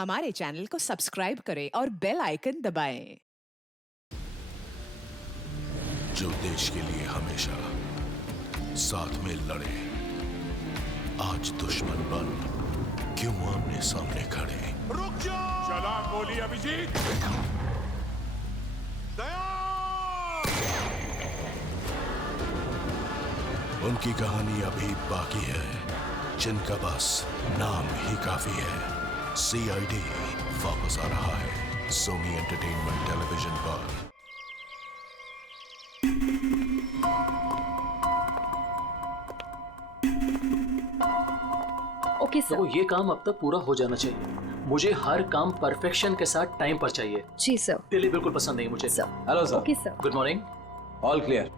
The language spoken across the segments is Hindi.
हमारे चैनल को सब्सक्राइब करें और बेल आइकन दबाएं। जो देश के लिए हमेशा साथ में लड़े, आज दुश्मन बन क्यों आमने सामने खड़े। रुक जाओ! चला गोली अभिजीत! दया! उनकी कहानी अभी बाकी है, जिनका बस नाम ही काफी है। सीआईडी वापस आ रहा है सोनी एंटरटेनमेंट टेलीविजन पर। Okay sir. तो ये काम अब तक पूरा हो जाना चाहिए। मुझे हर काम परफेक्शन के साथ टाइम पर चाहिए। जी सर। डिले बिल्कुल पसंद नहीं मुझे। Sir. Hello sir. Okay sir. Good morning. All clear,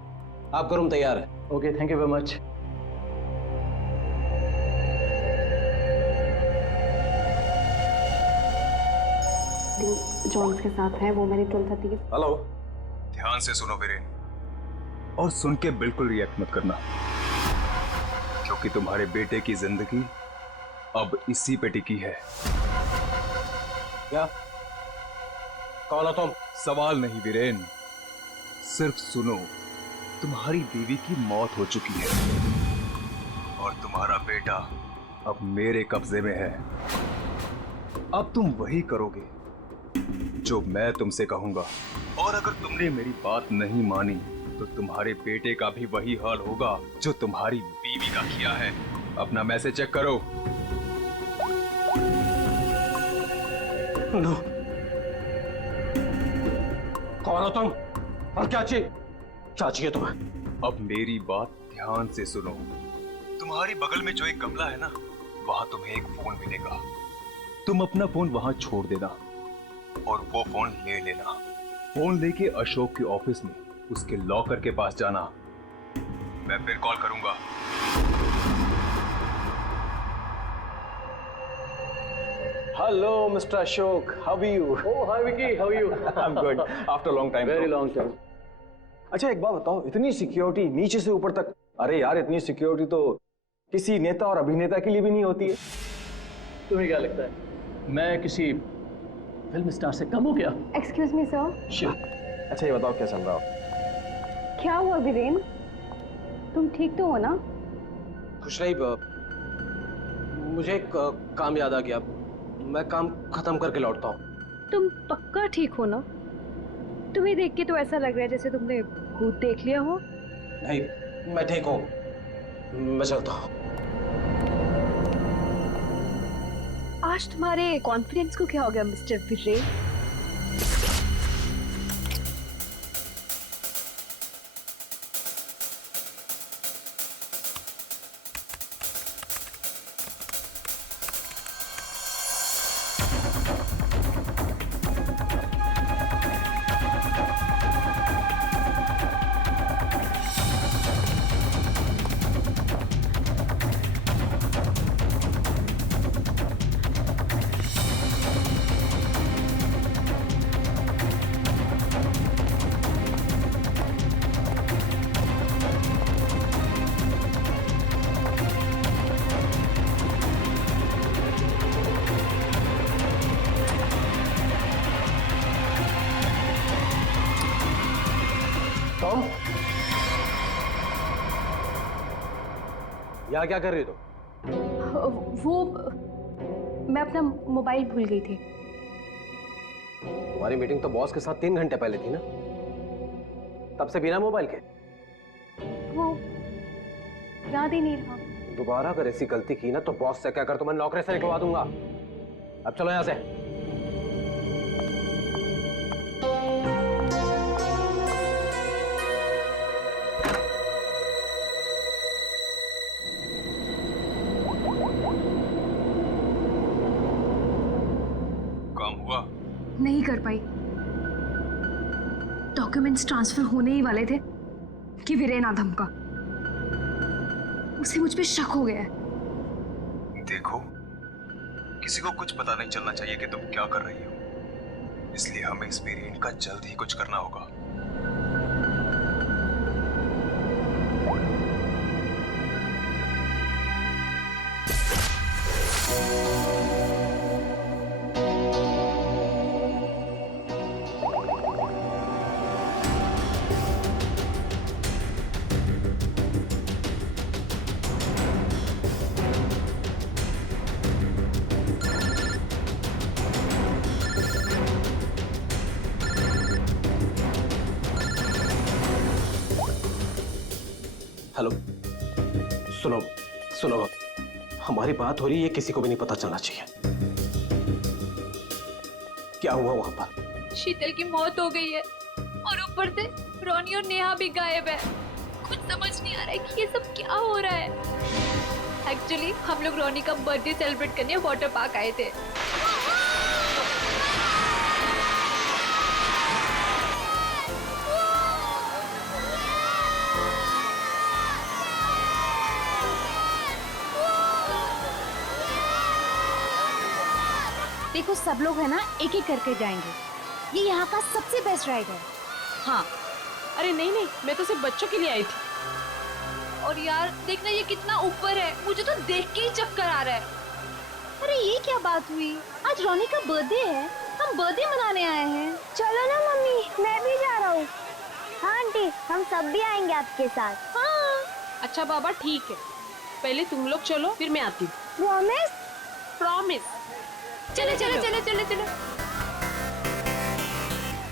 आपका रूम तैयार है। Okay, thank you very much. Johns के साथ है, वो मैंने 12:30 हेलो। ध्यान से सुनो वीरेन, और सुन के बिल्कुल रिएक्ट मत करना, क्योंकि तुम्हारे बेटे की जिंदगी अब इसी पे टिकी है। क्या? कौन हो तुम? सवाल नहीं वीरेन, सिर्फ सुनो। तुम्हारी बीवी की मौत हो चुकी है और तुम्हारा बेटा अब मेरे कब्जे में है। अब तुम वही करोगे जो मैं तुमसे कहूंगा, और अगर तुमने मेरी बात नहीं मानी तो तुम्हारे बेटे का भी वही हाल होगा जो तुम्हारी बीवी का किया है। अपना मैसेज चेक करो। नो। कौन हो तुम और क्या चाहिए तुम्हें? अब मेरी बात ध्यान से सुनो। तुम्हारी बगल में जो एक गमला है ना, वहां तुम्हें एक फोन मिलेगा। तुम अपना फोन वहां छोड़ देना और वो फोन ले लेना। फोन लेके अशोक के ऑफिस में उसके लॉकर के पास जाना। मैं फिर कॉल करूंगा। Hello mister Ashok, how are you? Oh hi Vicky, how are you? I am good after long time. Very long time. अच्छा एक बात बताओ, इतनी सिक्योरिटी नीचे से ऊपर तक? अरे यार, इतनी सिक्योरिटी तो किसी नेता और अभिनेता के लिए भी नहीं होती है। तुम्हें क्या लगता है मैं किसी फिल्म स्टार से कम हूं क्या? Excuse me sir. अच्छा ये बताओ, क्या चल रहा हो? क्या हुआ वीरेन? तुम ठीक तो हो ना? खुश रही। मुझे एक काम याद आ गया, मैं काम खत्म करके लौटता हूँ। तुम पक्का ठीक हो ना? तुम्हें देख के तो ऐसा लग रहा है जैसे तुमने भूत देख लिया हो। नहीं, मैं ठीक हूँ, मैं चलता हूँ। आज तुम्हारे कॉन्फिडेंस को क्या हो गया मिस्टर वीरेन? टॉम, यहाँ क्या कर रही हो तुम? वो मैं अपना मोबाइल भूल गई थी। तुम्हारी मीटिंग तो बॉस के साथ 3 घंटे पहले थी ना, तब से बिना मोबाइल के? वो याद ही नहीं रहा। दोबारा अगर ऐसी गलती की ना तो बॉस से क्या कर, तो मैं नौकरी से निकलवा दूंगा। अब चलो यहाँ से। काम हुआ? नहीं कर पाई। डॉक्यूमेंट्स ट्रांसफर होने ही वाले थे कि वीरेन आ धमका। उसे मुझ पे शक हो गया है। देखो, किसी को कुछ पता नहीं चलना चाहिए कि तुम क्या कर रही हो, इसलिए हमें इस वेरिएंट का जल्द ही कुछ करना होगा। सुनो सुनो, हमारी बात हो रही है, किसी को भी नहीं पता चलना चाहिए। क्या हुआ वहां पर? शीतल की मौत हो गई है और ऊपर से रोनी और नेहा भी गायब है। कुछ समझ नहीं आ रहा है कि ये सब क्या हो रहा है। एक्चुअली हम लोग रोनी का बर्थडे सेलिब्रेट करने वाटर पार्क आए थे। देखो सब लोग है ना, एक एक करके जाएंगे। ये यहाँ का सबसे बेस्ट राइड है। हाँ, अरे नहीं नहीं, मैं तो सिर्फ बच्चों के लिए आई थी। और यार देखना ये कितना ऊपर है, मुझे तो देख के ही चक्कर आ रहा है। अरे ये क्या बात हुई? आज रोनी का बर्थडे है, हम बर्थडे मनाने आए हैं। चलो ना मम्मी, मैं भी जा रहा हूँ। हाँ आंटी, हम सब भी आएंगे आपके साथ। हाँ। अच्छा बाबा ठीक है, पहले तुम लोग चलो फिर मैं आती हूँ। प्रॉमिस? प्रॉमिस। चलो चलो चलो चलो चलो।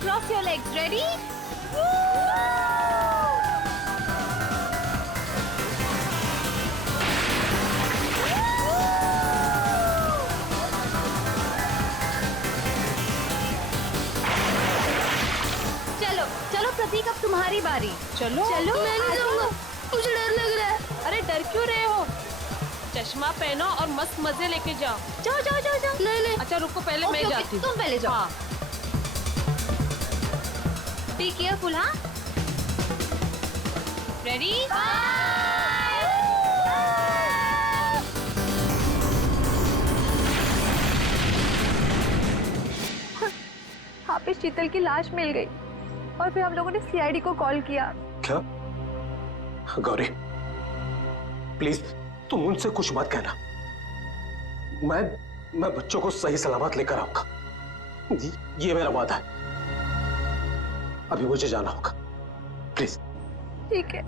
Cross your legs, ready? चलो चलो प्रतीक, अब तुम्हारी बारी। चलो चलो। मैं नहीं जाऊंगा, मुझे डर लग रहा है। अरे डर क्यों रहे हो? चश्मा पहनो और मस्त मजे लेके जाओ। जाओ जाओ जाओ जाओ। नहीं नहीं, अच्छा रुको, पहले मैं जाती हूँ। तुम पहले जाओ। हाँ। Be careful. हाँ रेडी? वहाँ पे शीतल की लाश मिल गई और फिर हम लोगों ने सीआईडी को कॉल किया। क्या? गौरी प्लीज तुम उनसे कुछ मत कहना। मैं बच्चों को सही सलामत लेकर आऊंगा, ये मेरा वादा है। अभी मुझे जाना होगा, प्लीज। ठीक है।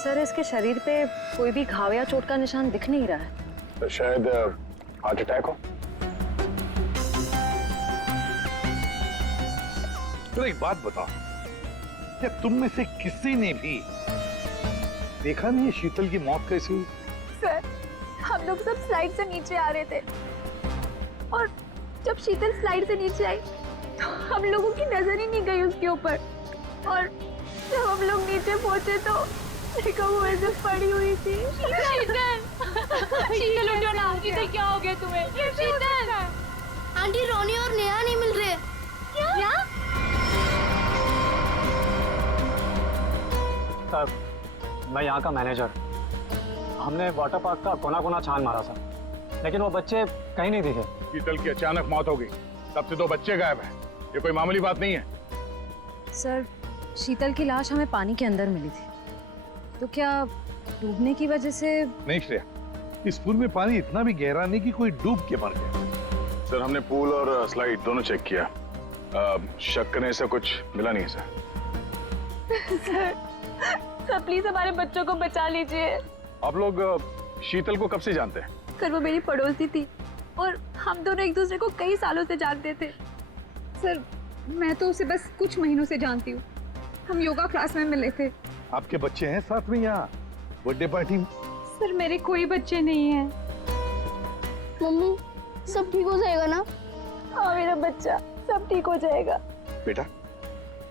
सर इसके शरीर पे कोई भी घाव या चोट का निशान दिख नहीं रहा है। तो शायद हार्ट अटैक हो। तो एक बात बताओ, क्या तुम में से किसी ने भी देखा नहीं शीतल की मौत कैसी हुई? सर हम लोग सब स्लाइड से नीचे आ रहे थे और जब शीतल स्लाइड से नीचे आई तो हम लोगों की नजर ही नहीं गई उसके ऊपर, और जब हम लोग नीचे पहुंचे तो देखो वो ऐसे पड़ी हुई थी। शीतल, शीतल उठो ना। शीतल क्या हो गया तुम्हें? शीतल, आंटी रोनी और नेहा नहीं मिल रहे। क्या? सर मैं यहाँ का मैनेजर। हमने वाटर पार्क का कोना कोना छान मारा सर, लेकिन वो बच्चे कहीं नहीं दिखे। शीतल की अचानक मौत हो गई, तब से 2 बच्चे गायब हैं। ये कोई मामूली बात नहीं है। सर शीतल की लाश हमें पानी के अंदर मिली थी, तो क्या डूबने की वजह से? नहीं श्रेया, इस पूल में पानी इतना भी गहरा नहीं कि कोई डूब के मर गया। सर हमने पूल और स्लाइड दोनों चेक किया, शक करने से कुछ मिला नहीं है सर। सर प्लीज हमारे बच्चों को बचा लीजिए। आप लोग शीतल को कब से जानते हैं? सर वो मेरी पड़ोसी थी और हम दोनों एक दूसरे को कई सालों से जानते थे। सर मैं तो उसे बस कुछ महीनों से जानती हूँ, हम योगा क्लास में मिले थे। आपके बच्चे हैं साथ में यहाँ बर्थडे पार्टी में? सर मेरे कोई बच्चे नहीं हैं। मम्मी सब ठीक हो जाएगा ना? हाँ मेरा बच्चा, सब ठीक हो जाएगा। बेटा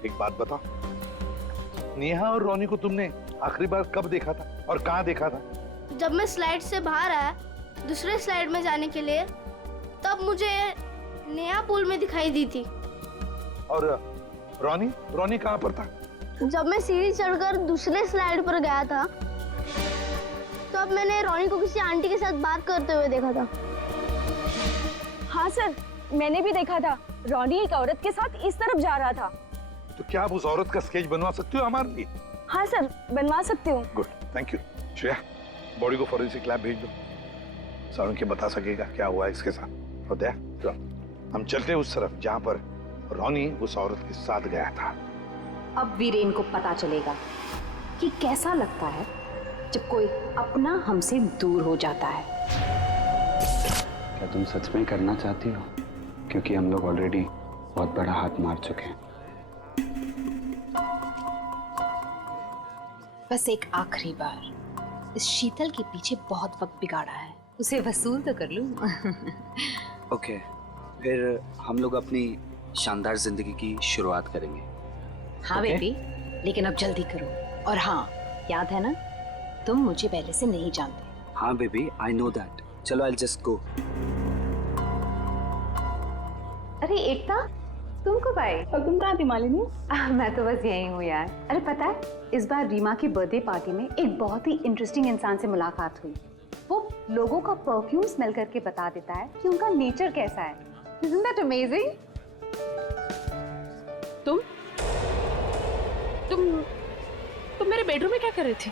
एक बात बताओ, नेहा और रोनी को तुमने आखिरी बार कब देखा था और कहाँ देखा था? जब मैं स्लाइड से बाहर आया दूसरे स्लाइड में जाने के लिए, तब मुझे नेहा पूल में दिखाई दी थी। और रोनी कहाँ पर था? जब मैं सीढ़ी चढ़कर दूसरे स्लाइड पर गया था, तब मैंने रोनी को किसी आंटी के साथ बात करते हुए देखा था। हाँ सर मैंने भी देखा था, रोनी एक औरत के साथ इस तरफ जा रहा था। तो क्या आप उस औरत का स्केच बनवा सकते हो हमारे लिए? हाँ सर बनवा सकती हूँ। Good, thank you. Shreya body को फॉरेंसिक लैब भेज दो, सारुण के बता सकेगा क्या हुआ है इसके साथ। और दया हम चलते उस तरफ जहाँ पर रोनी उस औरत के साथ गया था। अब वीरेन को पता चलेगा कि कैसा लगता है जब कोई अपना हमसे दूर हो जाता है। क्या तुम सच में करना चाहती हो? क्योंकि हम लोग ऑलरेडी बहुत बड़ा हाथ मार चुके हैं। बस एक आखिरी बार, इस शीतल के पीछे बहुत वक्त बिगाड़ा है, उसे वसूल तो कर लूं। ओके, फिर हम लोग अपनी शानदार जिंदगी की शुरुआत करेंगे। हाँ बेबी, लेकिन अब जल्दी करो। और हाँ, याद है ना, तुम मुझे पहले से नहीं जानते। हाँ बेबी, आई नो दैट। चलो आई जस्ट गो। अरे एकता, तुम कब आई? और तुम कहाँ थी मालिनी? मैं तो बस यही हूँ यार। अरे पता है, इस बार रीमा की बर्थडे पार्टी में एक बहुत ही इंटरेस्टिंग इंसान से मुलाकात हुई। वो लोगों का परफ्यूम स्मेल करके बता देता है कि उनका नेचर कैसा है। Isn't that amazing? तुम मेरे बेडरूम में क्या कर रही थी?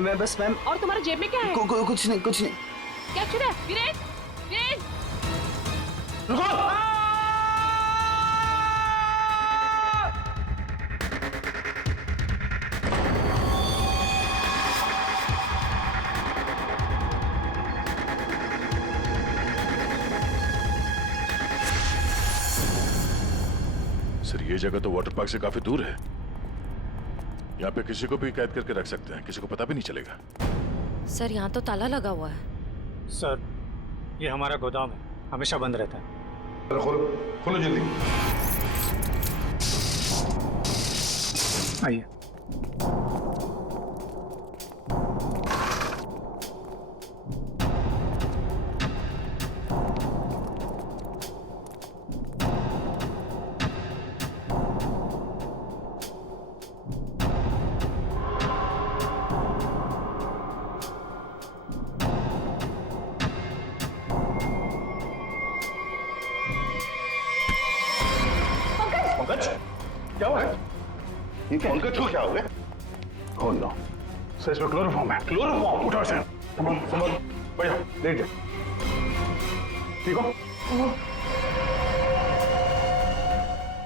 मैं बस मैम। और तुम्हारे जेब में क्या है? कुछ नहीं, कुछ नहीं। क्या चुरा है? वीरेन, वीरेन! रुको! सर, ये जगह तो वाटर पार्क से काफी दूर है। यहाँ पे किसी को भी कैद करके रख सकते हैं, किसी को पता भी नहीं चलेगा। सर, यहाँ तो ताला लगा हुआ है। सर, ये हमारा गोदाम है, हमेशा बंद रहता है। खोलो, खोलो जल्दी। आइए। पंकज, क्या हुआ है? ये क्या? पंकज को क्या हो गया? ओह नो, सर इसमें क्लोरोफॉर्म है। क्लोरोफॉर्म? उठो इसे। संभल, बैठ जाओ, लेट जाओ। ठीक हो?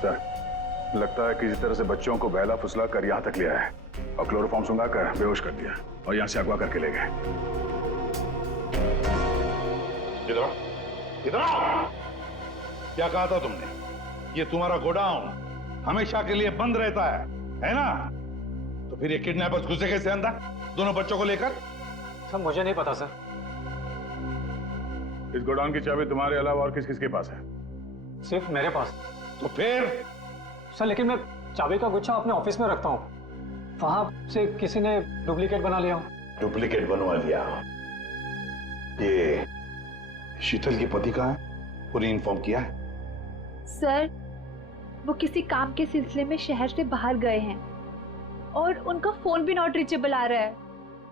सर, लगता है किसी तरह से बच्चों को बहला फुसला कर यहाँ तक लिया है और क्लोरोफॉर्म सुंघा कर बेहोश कर दिया और यहाँ से अगवा करके ले गए। इधर आओ, इधर आओ। क्या कहा था तुमने? ये तुम्हारा गोडाउन हमेशा के लिए बंद रहता है ना? तो फिर ये किडनैपर्स घुसे कैसे अंदर दोनों बच्चों को लेकर? सर, मुझे नहीं पता सर। इस गोडाउन की चाबी तुम्हारे अलावा और किस किस के पास है? सिर्फ मेरे पास। तो फिर? सर, लेकिन मैं चाबी का गुच्छा अपने ऑफिस में रखता हूँ। वहां से किसी ने डुप्लीकेट बना लिया। डुप्लीकेट बनवा लिया? ये शीतल के पति कहाँ है? उन्हें इन्फॉर्म किया है? सर, वो किसी काम के सिलसिले में शहर से बाहर गए हैं और उनका फोन भी नॉट रीचेबल आ रहा है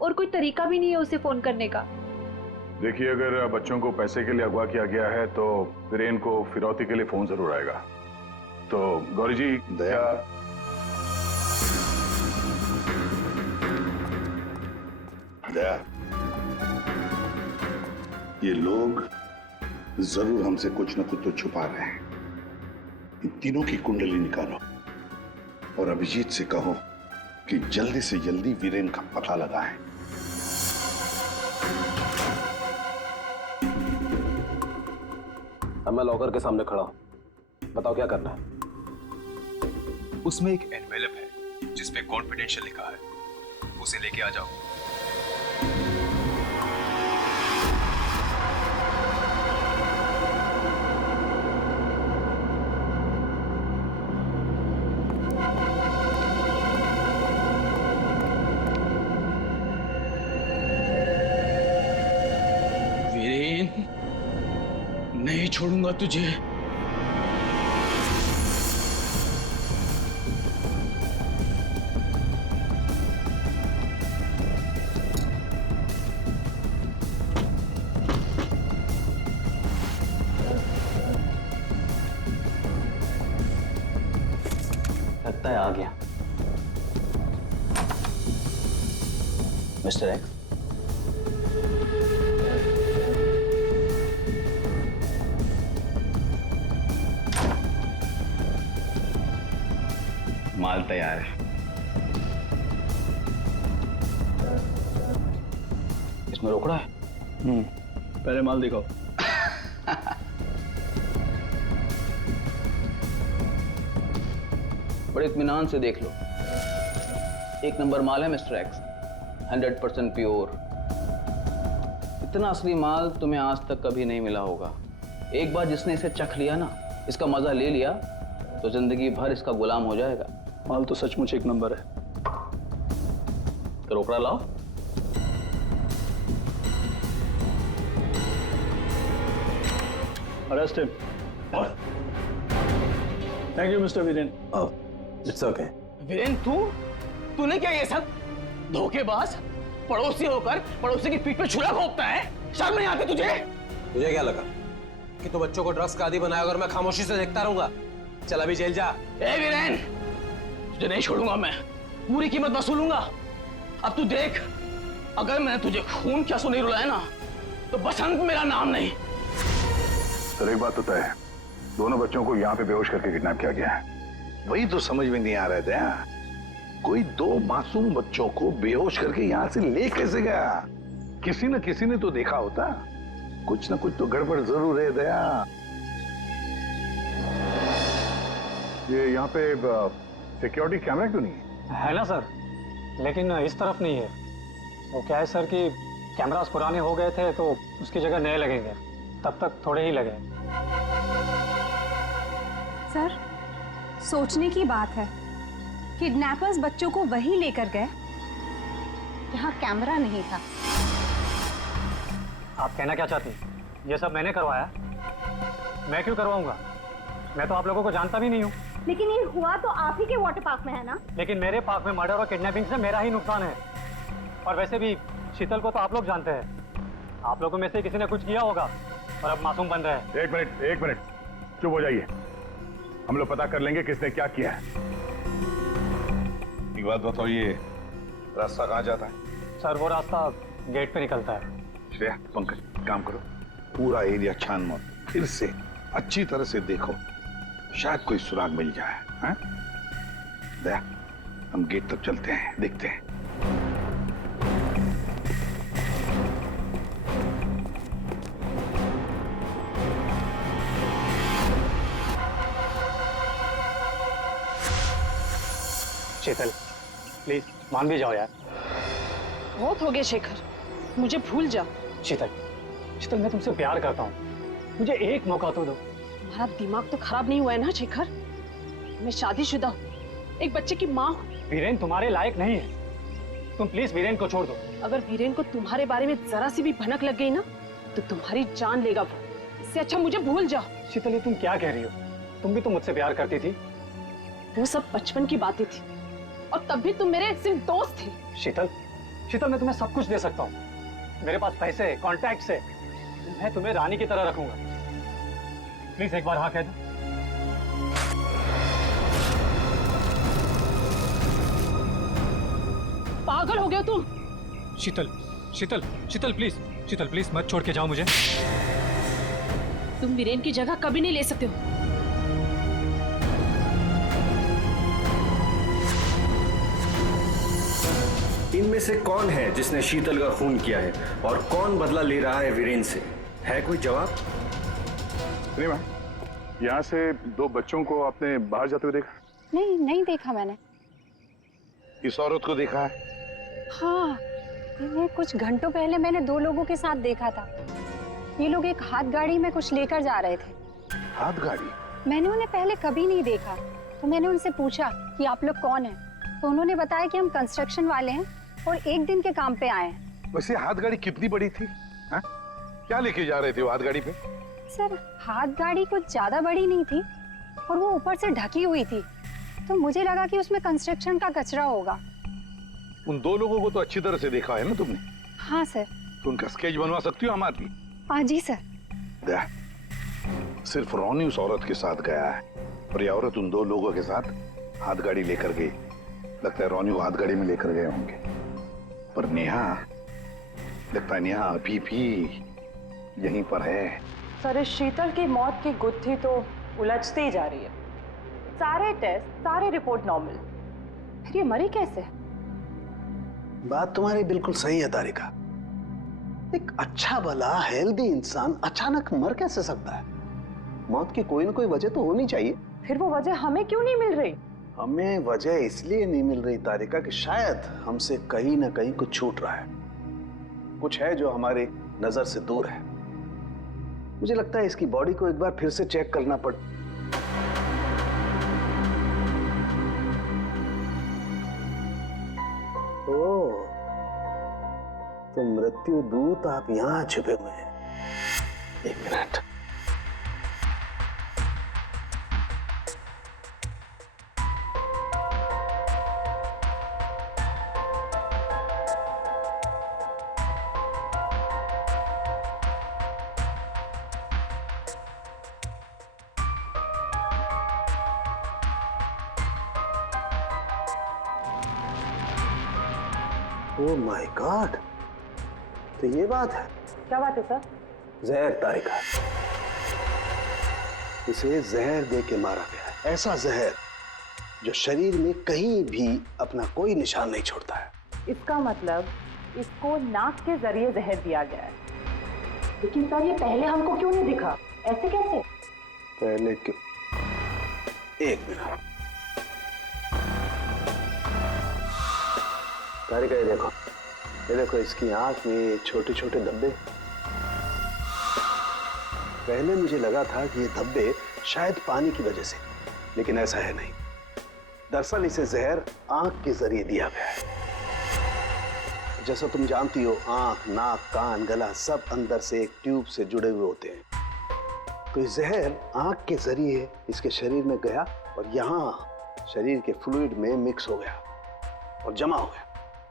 और कोई तरीका भी नहीं है उसे फोन करने का। देखिए, अगर बच्चों को पैसे के लिए अगवा किया गया है तो वीरेन को फिरौती के लिए फोन जरूर आएगा। तो गौरी जी, दया, दया, ये लोग जरूर हमसे कुछ न कुछ तो छुपा रहे हैं। इन तीनों की कुंडली निकालो और अभिजीत से कहो कि जल्दी से जल्दी वीरेन का पता लगाएं। अब मैं लॉकर के सामने खड़ा हूं, बताओ क्या करना है? उसमें एक एनवेलप है जिसपे कॉन्फिडेंशियल लिखा है, उसे लेके आ जाओ। नहीं छोड़ूंगा तुझे। लगता है आ गया मिस्टर एक्स। माल तैयार है। इसमें रोकड़ा है। पहले माल दिखाओ। बड़े इत्मीनान से देख लो, 1 नंबर माल है मिस्टर एक्स, 100% प्योर। इतना असली माल तुम्हें आज तक कभी नहीं मिला होगा। एक बार जिसने इसे चख लिया ना, इसका मजा ले लिया, तो जिंदगी भर इसका गुलाम हो जाएगा। माल तो सचमुच 1 नंबर है। तो रोकड़ा लाओ। Arrest him. Thank you mister Viren. It's okay. Viren, तूने क्या ये सब? धोखेबाज, पड़ोसी होकर पड़ोसी की पीठ पे छुरा घोंपता है। शर्म नहीं आती तुझे? तुझे क्या लगा कि तू बच्चों को ड्रग्स का आदी बनाया और मैं खामोशी से देखता रहूंगा? चल अभी जेल जा। ए वीरेन, तुझे नहीं छोड़ूंगा मैं, पूरी कीमत वसूलूंगा। अब तू देख, अगर मैंने तुझे खून क्या सो नहीं रुलाया ना, तो बसंत मेरा नाम नहीं। सर एक बात तो तय है, दोनों बच्चों को यहाँ पे बेहोश करके किडनैप किया गया है। वही तो समझ में नहीं आ रहे थे। कोई 2 मासूम बच्चों को बेहोश करके यहाँ से ले कैसे गया? किसी न किसी ने तो देखा होता। कुछ न कुछ तो गड़बड़ जरूर है दया। ये यहाँ पे सिक्योरिटी कैमरा क्यों नहीं है? ना सर, लेकिन इस तरफ नहीं है। वो क्या है सर कि कैमरास पुराने हो गए थे तो उसकी जगह नए लगेंगे, तब तक थोड़े ही लगे। सर, सोचने की बात है, किडनैपर्स बच्चों को वहीं लेकर गए जहां कैमरा नहीं था। आप कहना क्या चाहती? ये सब मैंने करवाया? मैं क्यों करवाऊंगा? मैं तो आप लोगों को जानता भी नहीं हूँ। लेकिन ये हुआ तो आप ही के वाटर पार्क में है ना? लेकिन मेरे पार्क में मर्डर और किडनैपिंग से मेरा ही नुकसान है। और वैसे भी शीतल को तो आप लोग जानते हैं। आप लोगों में से किसी ने कुछ किया होगा और अब मासूम बन रहे हैं। एक मिनट चुप हो जाइए, हम लोग पता कर लेंगे किसने क्या किया है। एक बात बताओ, ये रास्ता कहाँ जाता है? सर वो रास्ता गेट पे निकलता है। श्रेया, पंकज काम करो, पूरा एरिया छान मारो, फिर से अच्छी तरह से देखो, शायद कोई सुराग मिल जाए। हैं? दया, हम गेट तक चलते हैं, देखते हैं। शीतल प्लीज मान भी जाओ यार। बहुत हो गया शेखर, मुझे भूल जा। शीतल, मैं तुमसे प्यार करता हूँ, मुझे एक मौका तो दो। तुम्हारा दिमाग तो खराब नहीं हुआ है ना शेखर? मैं शादीशुदा हूँ, एक बच्चे की माँ हूँ। वीरेन तुम्हारे लायक नहीं है, तुम प्लीज वीरेन को छोड़ दो। अगर वीरेन को तुम्हारे बारे में जरा सी भी भनक लग गई ना, तो तुम्हारी जान लेगा वो। इससे अच्छा मुझे भूल जाओ। शीतल, ये तुम क्या कह रही हो? तुम भी तो मुझसे प्यार करती थी। वो सब बचपन की बातें थी, और तब भी तुम मेरे सिर्फ दोस्त थे। शीतल, मैं तुम्हें सब कुछ दे सकता हूँ। मेरे पास पैसे, कॉन्टैक्ट से मैं तुम्हें रानी की तरह रखूंगा। प्लीज एक बार हाँ कह दो। पागल हो गए तुम? शीतल प्लीज मत छोड़ के जाओ मुझे। तुम वीरेन की जगह कभी नहीं ले सकते हो। इनमें से कौन है जिसने शीतल का खून किया है और कौन बदला ले रहा है वीरेन से? है कोई जवाब? रीमा, यहाँ से 2 बच्चों को आपने बाहर जाते हुए देखा? नहीं देखा मैंने। इस औरत को देखा है? हाँ, इन्हें कुछ घंटों पहले मैंने 2 लोगों के साथ देखा था। ये लोग एक हाथ गाड़ी में कुछ लेकर जा रहे थे। हाथ गाड़ी? मैंने उन्हें पहले कभी नहीं देखा, तो मैंने उनसे पूछा कि आप लोग कौन हैं, तो उन्होंने बताया कि हम कंस्ट्रक्शन वाले हैं और 1 दिन के काम पे आए हैं। वैसे हाथ गाड़ी कितनी बड़ी थी? हा? क्या लेके जा रहे थे वो हाथ गाड़ी पे? सर, हाथ गाड़ी कुछ ज्यादा बड़ी नहीं थी और वो ऊपर से ढकी हुई थी, तो मुझे लगा कि उसमें कंस्ट्रक्शन का कचरा होगा। उन 2 लोगों को तो अच्छी तरह से देखा है ना तुमने? हाँ सर। तो उनका स्केच बनवा सकती हो हमारी? हाँ जी सर। सिर्फ रोनी उस औरत के साथ गया है और ये औरत उन 2 लोगों के साथ हाथ गाड़ी लेकर गई। लगता है रोनी को हाथ गाड़ी में लेकर गए होंगे, पर नेहा, लगता है नेहा अभी भी यहीं पर है। सर, इस शीतल की मौत की गुत्थी तो उलझती ही जा रही है। सारे टेस्ट, सारी रिपोर्ट नॉर्मल, फिर ये मरी कैसे? बात तुम्हारी बिल्कुल सही है तारिका, एक अच्छा भला हेल्दी इंसान अचानक मर कैसे सकता है? मौत की कोई ना कोई वजह तो होनी चाहिए। फिर वो वजह हमें क्यों नहीं मिल रही? हमें वजह इसलिए नहीं मिल रही तारिका कि शायद हमसे कहीं ना कहीं कुछ छूट रहा है, कुछ है जो हमारी नजर से दूर है। मुझे लगता है इसकी बॉडी को एक बार फिर से चेक करना पड़। ओह, तो मृत्यु दूत आप यहां छुपे हुए हैं। एक मिनट। ओह माय गॉड, तो ये बात है। क्या बात है सर? जहर तारिका, इसे जहर दे के मारा गया है। ऐसा जहर जो शरीर में कहीं भी अपना कोई निशान नहीं छोड़ता है। इसका मतलब इसको नाक के जरिए जहर दिया गया है। लेकिन सर ये पहले हमको क्यों नहीं दिखा? ऐसे कैसे? पहले क्यों? एक मिनट तारिका, ये देखो इसकी आंख में छोटे छोटे धब्बे। पहले मुझे लगा था कि ये धब्बे शायद पानी की वजह से, लेकिन ऐसा है नहीं। दरअसल इसे जहर आंख के जरिए दिया गया है। जैसा तुम जानती हो, आंख, नाक, कान, गला सब अंदर से एक ट्यूब से जुड़े हुए होते हैं। तो ये जहर आंख के जरिए इसके शरीर में गया और यहाँ शरीर के फ्लूइड में मिक्स हो गया और जमा हो गया।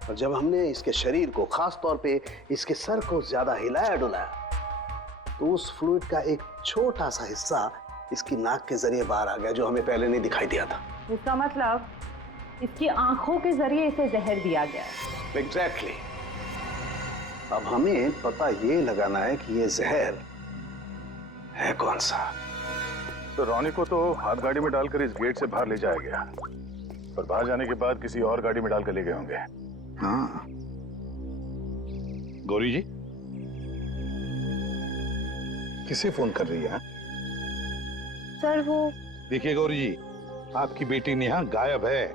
और जब हमने इसके शरीर को, खास तौर पे इसके सर को ज्यादा हिलाया डुलाया, तो उस फ्लूइड का एक छोटा सा हिस्सा इसकी नाक के जरिए बाहर आ गया, जो हमें पहले नहीं दिखाई दिया था। इसका मतलब इसकी आंखों के जरिए इसे जहर दिया गया है। एग्जैक्टली। अब हमें पता ये लगाना है कि ये जहर है कौन सा। तो रॉनी को तो हाथ गाड़ी में डालकर इस गेट से बाहर ले जाया गया, पर बाहर जाने के बाद किसी और गाड़ी में डालकर ले गए होंगे। हाँ। गौरी जी, किसे फोन कर रही है? सर वो देखिए गौरी जी, आपकी बेटी नेहा गायब है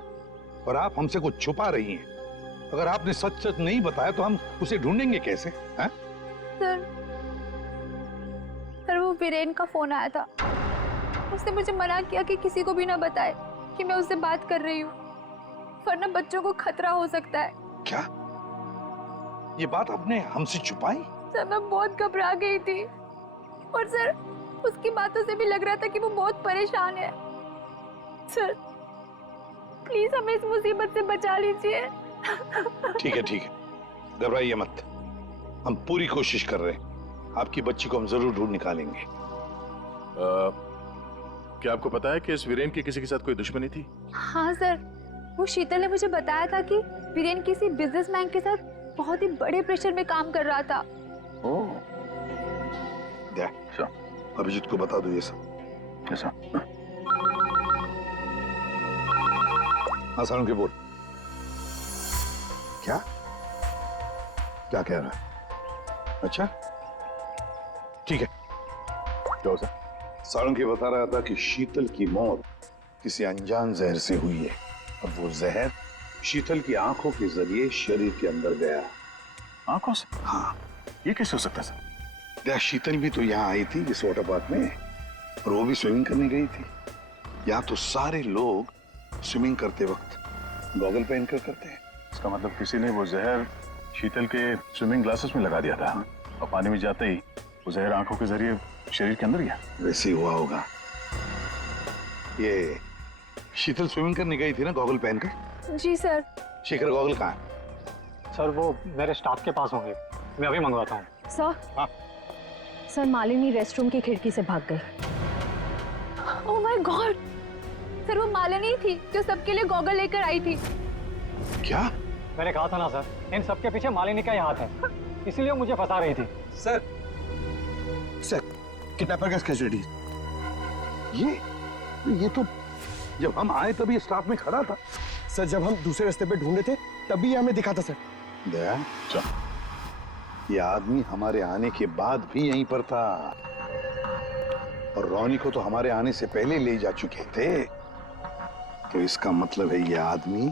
और आप हमसे कुछ छुपा रही हैं। अगर आपने सच सच नहीं बताया तो हम उसे ढूंढेंगे कैसे? हैं? सर वो वीरेन का फोन आया था। उसने मुझे मना किया कि किसी को भी ना बताए कि मैं उससे बात कर रही हूँ, वरना बच्चों को खतरा हो सकता है। क्या ये बात आपने हमसे छुपाई? सर मैं बहुत घबरा गई थी और सर उसकी बातों से भी लग रहा था कि वो बहुत परेशान है। सर प्लीज हमें इस मुसीबत से बचा लीजिए। ठीक है, घबराइए मत, हम पूरी कोशिश कर रहे हैं। आपकी बच्ची को हम जरूर ढूंढ निकालेंगे। क्या आपको पता है कि इस वीरेन की किसी के साथ कोई दुश्मनी थी? हाँ सर, वो शीतल ने मुझे बताया था कि वीरेन किसी बिजनेसमैन के साथ बहुत ही बड़े प्रेशर में काम कर रहा था। अभिजीत को बता दो ये सब। कैसा? हाँ सालुंके बोल। क्या कह रहा है? अच्छा ठीक है, क्या हो सर? सालुंके बता रहा था कि शीतल की मौत किसी अनजान जहर से हुई है और वो जहर शीतल की आंखों के जरिए शरीर के अंदर गया। आंखों से? हाँ। ये कैसे हो सकता है सर? शीतल भी तो यहाँ आई थी इस वाटर पार्क में, और वो भी स्विमिंग करने गई थी। यहाँ तो सारे लोग स्विमिंग करते वक्त गॉगल पहन कर करते हैं। इसका मतलब किसी ने वो जहर शीतल के स्विमिंग ग्लासेस में लगा दिया था और पानी में जाते ही वो जहर आंखों के जरिए शरीर के अंदर गया। वैसे ही हुआ होगा। ये शीतल स्विमिंग करने गई थी ना गॉगल पहनकर? जी सर। शेखर गॉगल कहाँ है? सर वो मेरे स्टाफ के पास होंगे, मैं अभी मंगवाता हूँ। सर। हाँ? सर मालिनी रेस्टरूम की खिड़की से भाग गई। ओह माय गॉड, सर वो मालिनी थी जो सबके लिए गॉगल लेकर आई थी। क्या? मैंने कहा था ना सर, इन सबके पीछे मालिनी का ही हाथ है, इसीलिए मुझे फंसा रही थी। सर किडनैपर का कैजुअलिटी। ये तो जब हम आए तभी स्टाफ में खड़ा था। सर जब हम दूसरे रास्ते पे ढूंढे थे तभी हमें दिखा था सर। दया, चल ये आदमी हमारे आने के बाद भी यहीं पर था और रोनी को तो हमारे आने से पहले ले जा चुके थे। तो इसका मतलब है ये आदमी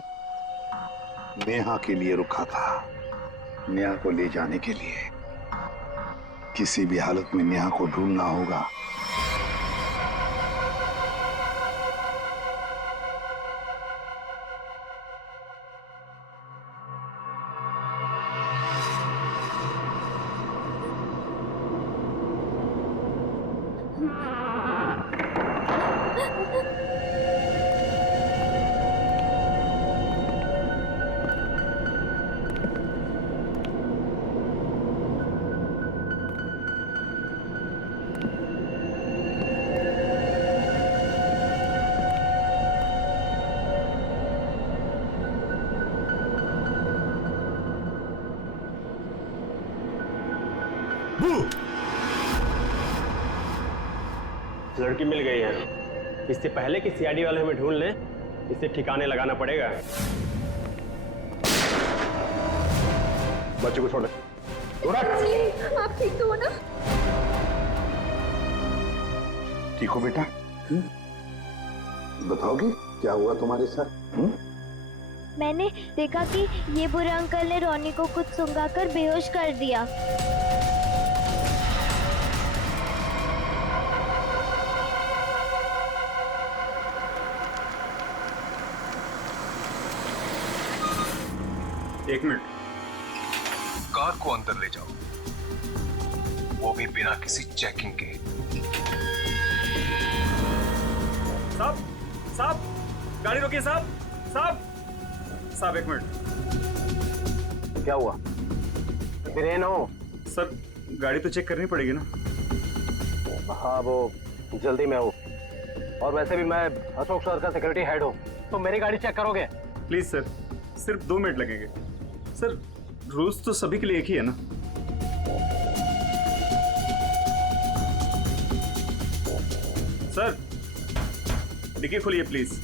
नेहा के लिए रुका था, नेहा को ले जाने के लिए। किसी भी हालत में नेहा को ढूंढना होगा। लड़की मिल गई है। इससे पहले कि सीआईडी वाले हमें ढूंढ लें, इसे ठिकाने लगाना पड़ेगा। बच्चे को छोड़ दे। आप ठीक तो हो ना? ठीक हो बेटा? बताओगी क्या हुआ तुम्हारे साथ? मैंने देखा कि ये बुरे अंकल ने रोनी को कुछ सुंघाकर बेहोश कर दिया। एक मिनट, कार को अंदर ले जाओ, वो भी बिना किसी चेकिंग के। साहब, साहब, गाड़ी रोकिए साहब, साहब, साहब एक मिनट। क्या हुआ? वीरेन हो? सर गाड़ी तो चेक करनी पड़ेगी ना। हाँ वो जल्दी में हूँ, और वैसे भी मैं अशोक सर का सिक्योरिटी हेड हूँ, तो मेरी गाड़ी चेक करोगे? प्लीज सर, सिर्फ 2 मिनट लगेंगे। सर रूल्स तो सभी के लिए एक ही है ना। सर डिक्की खोलिए प्लीज।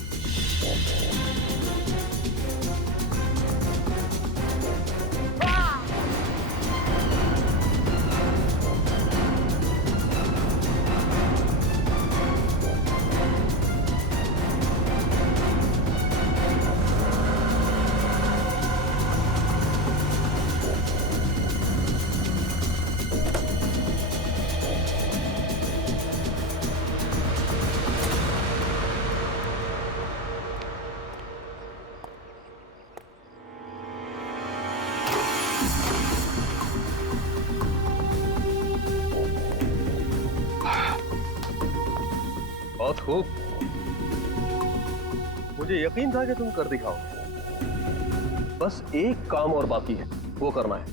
बहुत खूब, मुझे यकीन था कि तुम कर दिखाओ। बस एक काम और बाकी है, वो करना है।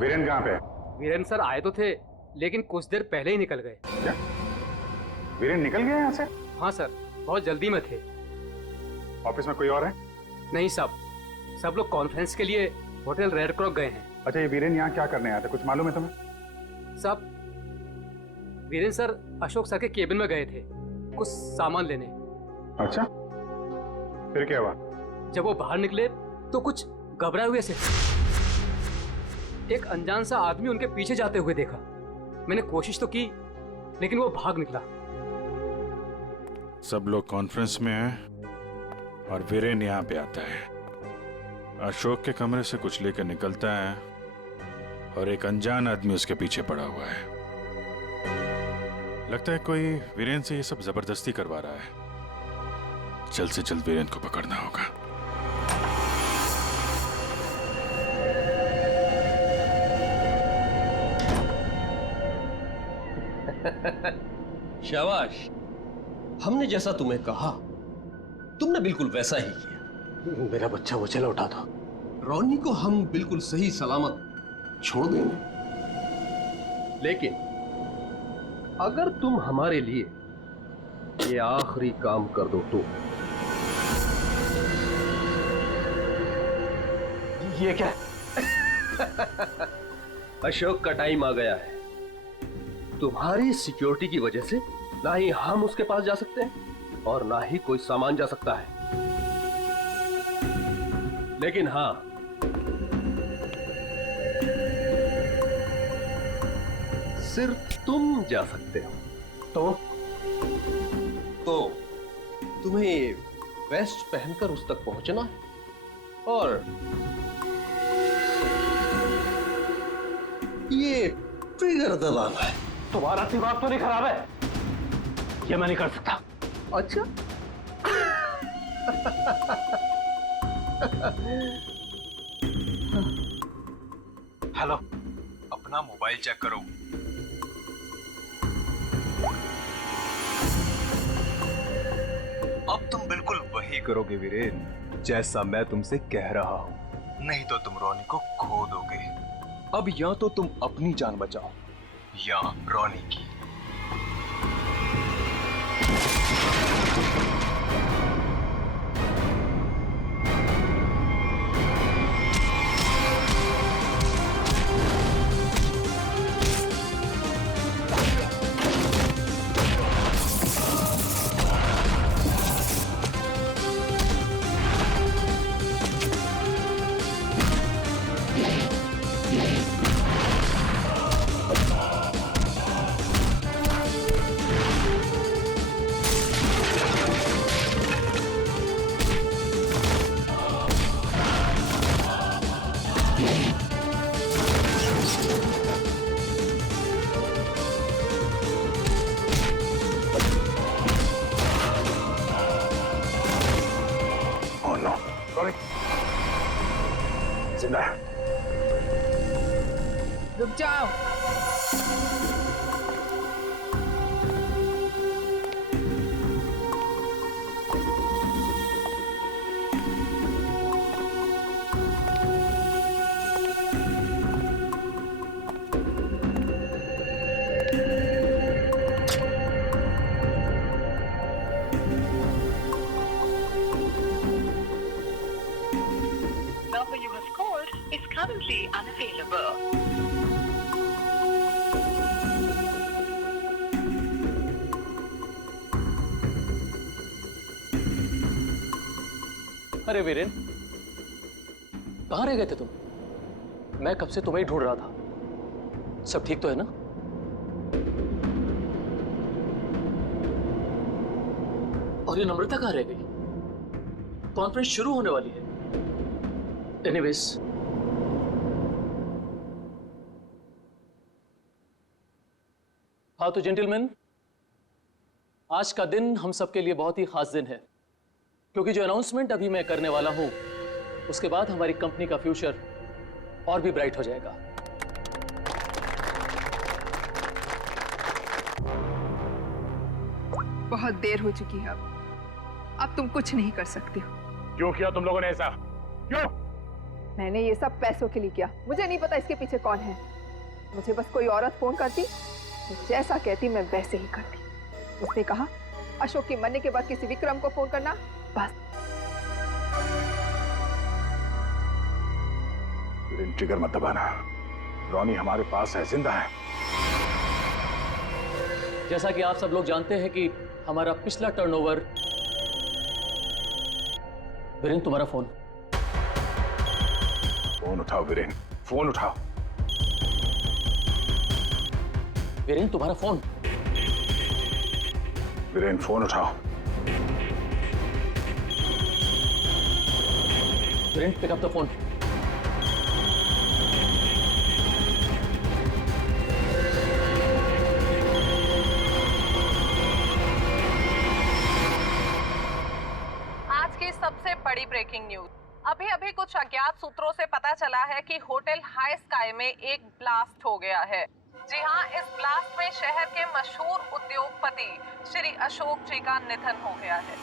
वीरेन कहाँ पे? वीरेन सर आए तो थे, लेकिन कुछ देर पहले ही निकल गए। क्या? वीरेन निकल गया यहाँ से? हाँ सर, बहुत जल्दी में थे। ऑफिस में कोई और है? नहीं साहब, सब लोग कॉन्फ्रेंस के लिए होटल रेड क्रॉक गए हैं। अच्छा, ये वीरेन यहाँ क्या करने आया था, कुछ मालूम है तुम्हें? साहब वीरेन सर अशोक सर के केबिन में गए थे कुछ सामान लेने। अच्छा, फिर क्या हुआ? जब वो बाहर निकले तो कुछ घबराए हुए से एक अनजान सा आदमी उनके पीछे जाते हुए देखा। मैंने कोशिश तो की, लेकिन वो भाग निकला। सब लोग कॉन्फ्रेंस में हैं और वीरेन यहाँ पे आता है। अशोक के कमरे से कुछ लेकर निकलता है और एक अनजान आदमी उसके पीछे पड़ा हुआ है। लगता है कोई वीरेन से ये सब जबरदस्ती करवा रहा है। जल्द से जल्द वीरेन को पकड़ना होगा। शाबाश, हमने जैसा तुम्हें कहा तुमने बिल्कुल वैसा ही किया। मेरा बच्चा मुझे लौटा दो। रोनी को हम बिल्कुल सही सलामत छोड़ देंगे, लेकिन अगर तुम हमारे लिए ये आखिरी काम कर दो तो। ये क्या? अशोक का टाइम आ गया है। तुम्हारी सिक्योरिटी की वजह से ना ही हम उसके पास जा सकते हैं और ना ही कोई सामान जा सकता है। लेकिन हाँ, सिर्फ तुम जा सकते हो। तो तुम्हें वेस्ट पहनकर उस तक पहुंचना है और ये ट्रिगर दबाना है। तुम्हारा दिमाग तो नहीं खराब है? ये मैं नहीं कर सकता। अच्छा हेलो, अपना मोबाइल चेक करो। अब तुम बिल्कुल वही करोगे वीरेन, जैसा मैं तुमसे कह रहा हूं, नहीं तो तुम रोनी को खो दोगे। अब या तो तुम अपनी जान बचाओ या रोनी की। जिंदा है। रुक जाओ। Number you have called is currently unavailable. अरे वीरेन, कहाँ रह गए थे तुम? मैं कब से तुम्हें ही ढूंढ रहा था। सब ठीक तो है ना? और ये नम्रता कहाँ रह गई? कॉन्फ्रेंस शुरू होने वाली है। एनीवेज, हाँ तो जेंटलमैन, आज का दिन हम सबके लिए बहुत ही खास दिन है, क्योंकि जो अनाउंसमेंट अभी मैं करने वाला हूं, उसके बाद हमारी कंपनी का फ्यूचर और भी ब्राइट हो जाएगा। बहुत देर हो चुकी है। अब तुम कुछ नहीं कर सकते हो। क्यों किया तुम लोगों ने ऐसा? क्यों? मैंने ये सब पैसों के लिए किया। मुझे नहीं पता इसके पीछे कौन है। मुझे बस कोई औरत फोन करती, तो जैसा कहती मैं वैसे ही करती। उसने कहा अशोक के मरने के बाद किसी विक्रम को फोन करना, बस। ट्रिगर मत दबाना। रोनी हमारे पास है, जिंदा है। जैसा कि आप सब लोग जानते हैं कि हमारा पिछला टर्नओवर। वीरेन, तुम्हारा फोन। फोन उठाओ वीरेन, फोन उठाओ। वीरेन, तुम्हारा फोन। वीरेन, फोन उठाओ। Viren, pick up the phone. आज की सबसे बड़ी ब्रेकिंग न्यूज। अभी अभी कुछ अज्ञात सूत्रों से पता चला है कि होटल हाई स्काई में एक ब्लास्ट हो गया है। जी हां, इस ब्लास्ट में शहर के मशहूर उद्योगपति श्री अशोक जी का निधन हो गया है।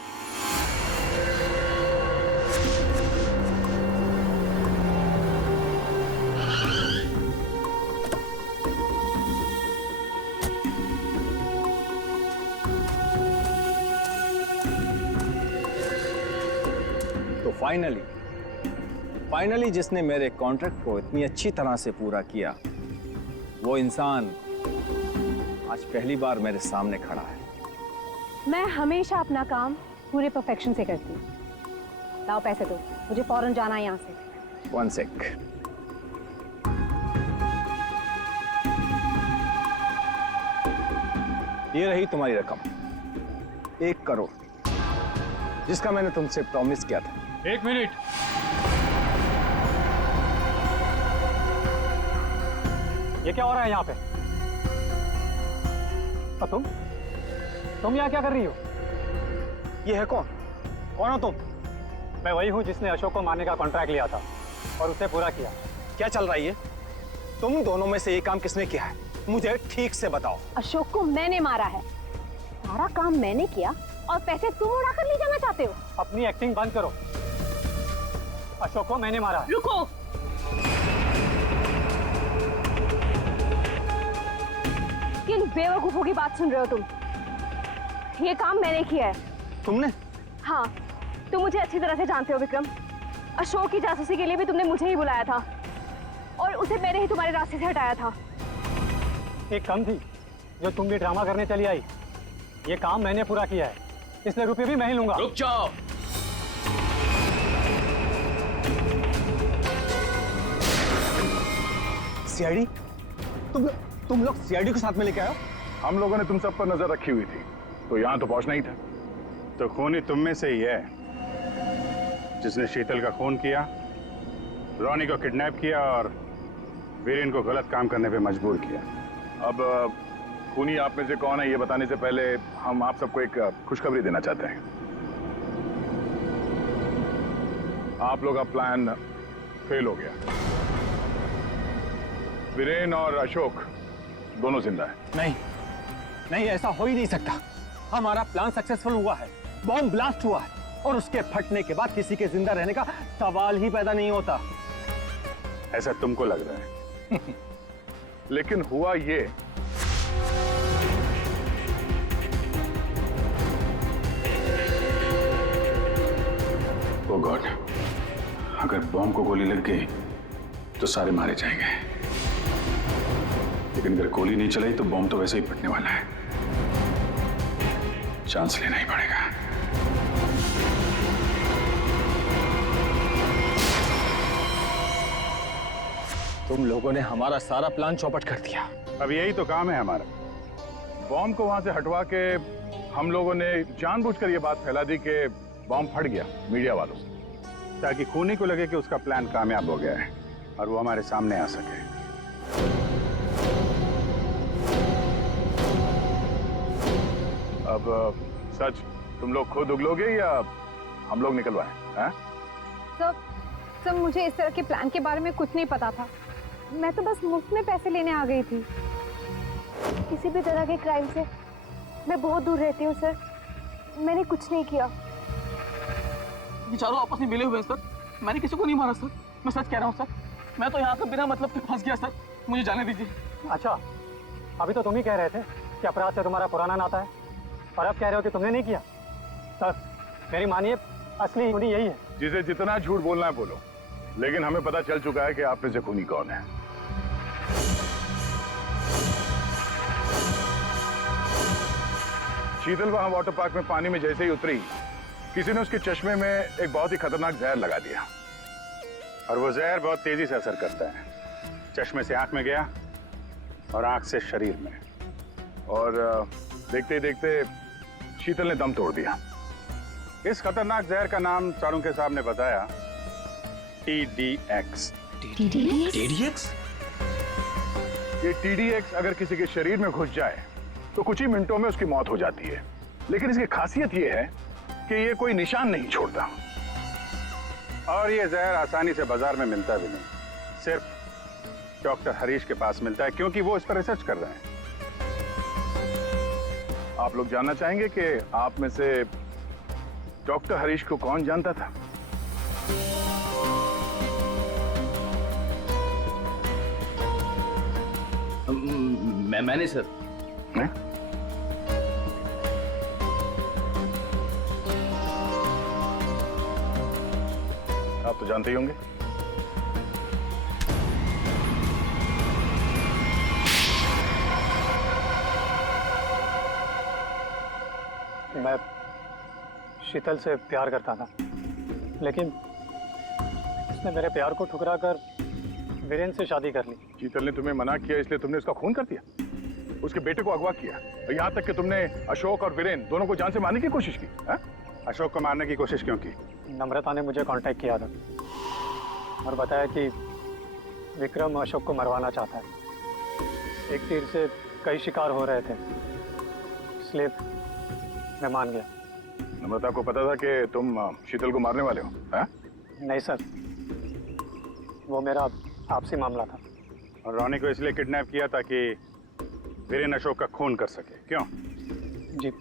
तो फाइनली जिसने मेरे कॉन्ट्रैक्ट को इतनी अच्छी तरह से पूरा किया, वो इंसान आज पहली बार मेरे सामने खड़ा है। मैं हमेशा अपना काम पूरे परफेक्शन से करती हूँ। लाओ पैसे दो, मुझे फौरन जाना है यहाँ से। 1 सेक। ये रही तुम्हारी रकम, 1 करोड़, जिसका मैंने तुमसे प्रॉमिस किया था। 1 मिनट। ये क्या हो रहा है यहाँ पे? और तुम यहाँ क्या कर रही हो? ये है कौन? कौन हो तुम? मैं वही हूँ जिसने अशोक को मारने का कॉन्ट्रैक्ट लिया था और उसे पूरा किया। क्या चल रहा है ये? तुम दोनों में से ये काम किसने किया है? मुझे ठीक से बताओ। अशोक को मैंने मारा है, सारा काम मैंने किया और पैसे तुम उड़ाकर ले जाना चाहते हो? अपनी एक्टिंग बंद करो। अशोक को मैंने मारा है। रुको, किन बेवकूफों की बात सुन रहे हो तुम? ये काम मैंने किया है। तुमने? हाँ, तुम मुझे अच्छी तरह से जानते हो विक्रम। अशोक की जासूसी के लिए भी तुमने मुझे ही बुलाया था और उसे मैंने ही तुम्हारे रास्ते से हटाया था। एक कम थी जो तुम भी ड्रामा करने चली आई। ये काम मैंने पूरा किया है, इसलिए रुपये भी मैं ही लूंगा। रुक जाओ। सीआईडी? तुम लोग सीआईडी को साथ में लेके आए हो? हम लोगों ने तुम सब पर नजर रखी हुई थी, तो यहाँ तो पहुंचना ही था। तो खूनी तुम में से ही है जिसने शीतल का खून किया, रोनी को किडनैप किया और वीरेन को गलत काम करने पे मजबूर किया। अब खूनी आप में से कौन है ये बताने से पहले हम आप सबको एक खुशखबरी देना चाहते हैं। आप लोग का प्लान फेल हो गया। वीरेन और अशोक दोनों जिंदा है। नहीं, ऐसा हो ही नहीं सकता। हमारा प्लान सक्सेसफुल हुआ है, बॉम्ब ब्लास्ट हुआ है और उसके फटने के बाद किसी के जिंदा रहने का सवाल ही पैदा नहीं होता। ऐसा तुमको लग रहा है लेकिन हुआ ये, ओ गॉड, अगर बॉम्ब को गोली लग गई तो सारे मारे जाएंगे, लेकिन अगर गोली नहीं चलाई तो बॉम्ब तो वैसे ही फटने वाला है। चांस लेना ही पड़ेगा। तुम लोगों ने हमारा सारा प्लान चौपट कर दिया। अब यही तो काम है हमारा। बॉम्ब को वहां से हटवा के हम लोगों ने जानबूझकर ये बात फैला दी कि बॉम्ब फट गया मीडिया वालों से, ताकि खूनी को लगे कि उसका प्लान कामयाब हो गया है और वो हमारे सामने आ सके। अब सच तुम लोग खुद उगलोगे या हम लोग निकलवाएं? सब मुझे इस तरह के प्लान के बारे में कुछ नहीं पता था। मैं तो बस मुफ्त में पैसे लेने आ गई थी। किसी भी तरह के क्राइम से मैं बहुत दूर रहती हूँ सर। मैंने कुछ नहीं किया। चारों आपस में मिले हुए हैं सर। मैंने किसी को नहीं मारा सर, मैं सच कह रहा हूँ सर। मैं तो यहाँ से बिना मतलब के फंस गया सर, मुझे जाने दीजिए। अच्छा, अभी तो तुम ही कह रहे थे कि अपराध से तुम्हारा पुराना नाता है और अब कह रहे हो कि तुमने नहीं किया। सर मेरी मानिए, असली खूनी यही है। जिसे जितना झूठ बोलना है बोलो, लेकिन हमें पता चल चुका है कि आप में से खूनी कौन है। शीतल वहां वाटर पार्क में पानी में जैसे ही उतरी, किसी ने उसके चश्मे में एक बहुत ही खतरनाक जहर लगा दिया और वो जहर बहुत तेजी से असर करता है। चश्मे से आंख में गया और आंख से शरीर में, और देखते ही देखते शीतल ने दम तोड़ दिया। इस खतरनाक जहर का नाम चाणक्य साहब ने बताया TDX। TDX? ये TDX अगर किसी के शरीर में घुस जाए तो कुछ ही मिनटों में उसकी मौत हो जाती है, लेकिन इसकी खासियत ये है कि ये कोई निशान नहीं छोड़ता और ये जहर आसानी से बाजार में मिलता भी नहीं, सिर्फ डॉक्टर हरीश के पास मिलता है क्योंकि वो इस पर रिसर्च कर रहे हैं। आप लोग जानना चाहेंगे कि आप में से डॉक्टर हरीश को कौन जानता था? मैंने सर। मैं? आप तो जानते ही होंगे। मैं शीतल से प्यार करता था, लेकिन उसने मेरे प्यार को ठुकरा कर वीरेन से शादी कर ली। शीतल ने तुम्हें मना किया इसलिए तुमने उसका खून कर दिया? उसके बेटे को अगवा किया, यहाँ तक कि तुमने अशोक और वीरेन दोनों को जान से मारने की कोशिश की। हा? अशोक को मारने की कोशिश क्यों की? नम्रता ने मुझे कांटेक्ट किया था और बताया कि विक्रम अशोक को मरवाना चाहता है। एक तीर से कई शिकार हो रहे थे, इसलिए मैं मान गया। नम्रता को पता था कि तुम शीतल को मारने वाले हो? हा? नहीं सर, वो मेरा आपसी मामला था। और रोनी को इसलिए किडनैप किया ताकि वीरेन अशोक का खून कर सके, क्यों? जी।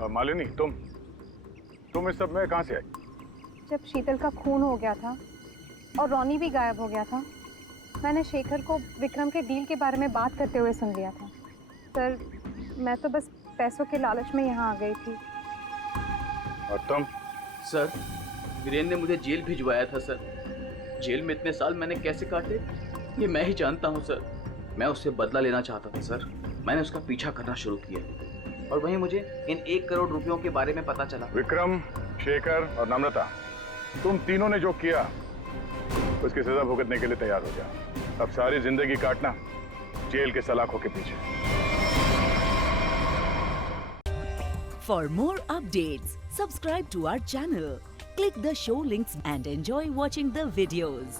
और मालिनी, तुम इस सब में कहाँ से आई? जब शीतल का खून हो गया था और रोनी भी गायब हो गया था, मैंने शेखर को विक्रम के डील के बारे में बात करते हुए सुन लिया था। सर, मैं तो बस पैसों के लालच में यहाँ आ गई थी। और तुम? सर, वीरेन ने मुझे जेल भिजवाया था सर। जेल में इतने साल मैंने कैसे काटे ये मैं ही जानता हूँ सर। मैं उससे बदला लेना चाहता था सर। मैंने उसका पीछा करना शुरू किया और वहीं मुझे इन 1 करोड़ रुपयों के बारे में पता चला। विक्रम, शेखर और नम्रता, तुम तीनों ने जो किया उसकी सजा भुगतने के लिए तैयार हो जाओ। अब सारी जिंदगी काटना जेल के सलाखों के पीछे। For more updates, subscribe to our channel, click the show links and enjoy watching the videos.